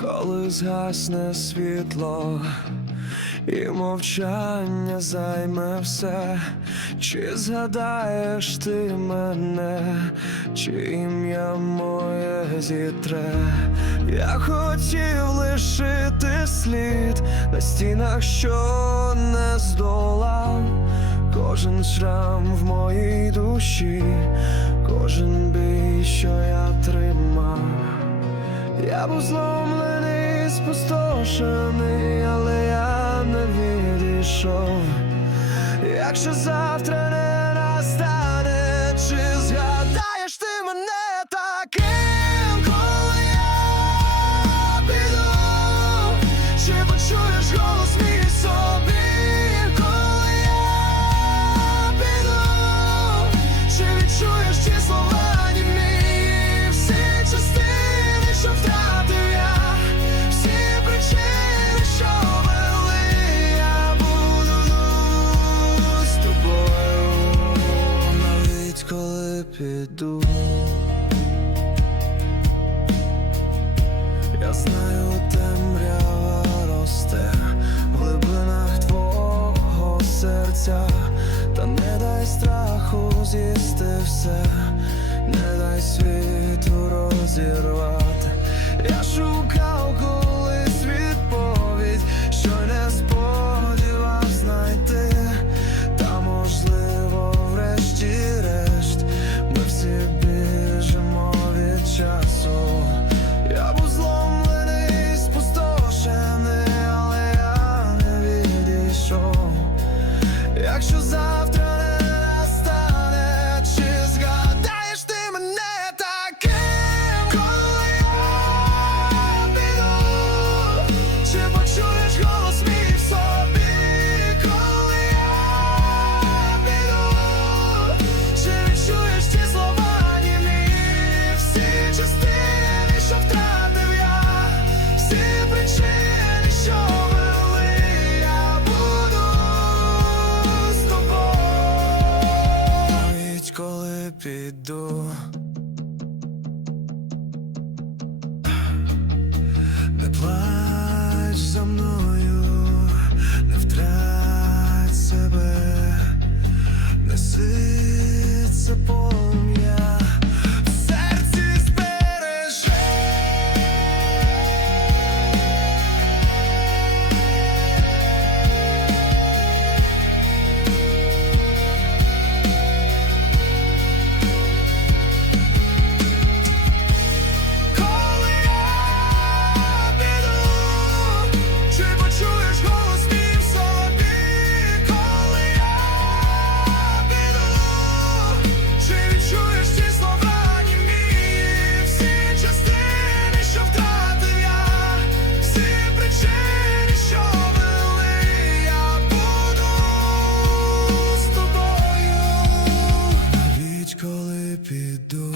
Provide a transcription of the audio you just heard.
коли згасне світло, і мовчання займе все, чи згадаєш ти мене, чи ім'я моє зітре, я хотів лишити слід на стінах, що не здолав, кожен шрам в моїй душі, кожен бій, що я тримав. Я був зломлений, спустошений, але я не відійшов. Якщо завтра серця, та не дай страху з'їсти все, не дай світу розірвати. Піду. Не плач за мною, коли піду.